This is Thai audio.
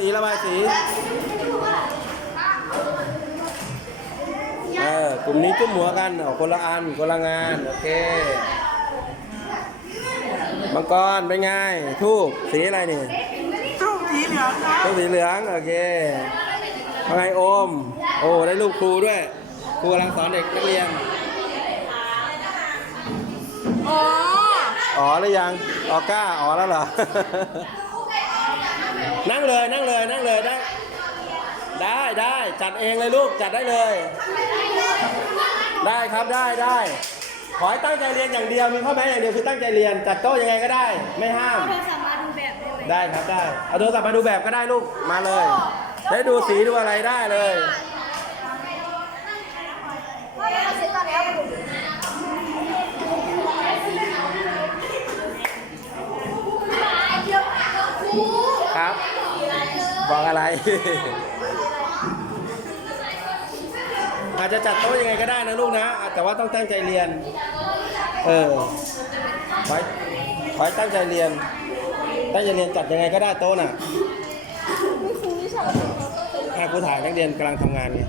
สีระบายสี เออกลุ่มนี้จุ่มหัวกันเอาคนละอันคนละงาน โอเค มังกรเป็นไง ทูบสีอะไรนี่ทูบสีเหลืองครับทูบสีเหลือง โอเคว่าไงโอม โอ้ได้ลูกครูด้วย ครูกำลังสอนเด็กนักเรียน อ๋อ อ๋อหรือยัง ออก้า อ๋อแล้วเหรอ นั่งเลยนั่งเลยนั่งเลยได้ได้ได้จัดเองเลยลูกจัดได้เลย ได้ครับได้ได้ขอให้ตั้งใจเรียนอย่างเดียวมีข้อแม้อย่างเดียวคือตั้งใจเรียนจัดโต๊ะยังไงก็ได้ ไม่ห้ามโทรศัพท์มาดูแบบได้ไหมได้ครับได้เอาโทรศัพท์มาดูแบบก็ได้ลูกมาเลย ได้ดูสีดูอะไรได้เลยเราเสร็ ครับ บอกอะไร อาจจะจัดโต๊ะยังไงก็ได้นะลูกนะ แต่ว่าต้องตั้งใจเรียน เออขอให้ขอให้ตั้งใจเรียน ตั้งใจเรียนจัดยังไงก็ได้โต๊ะน่ะอะครูถ่ายนักเรียนกำลังทำงานไง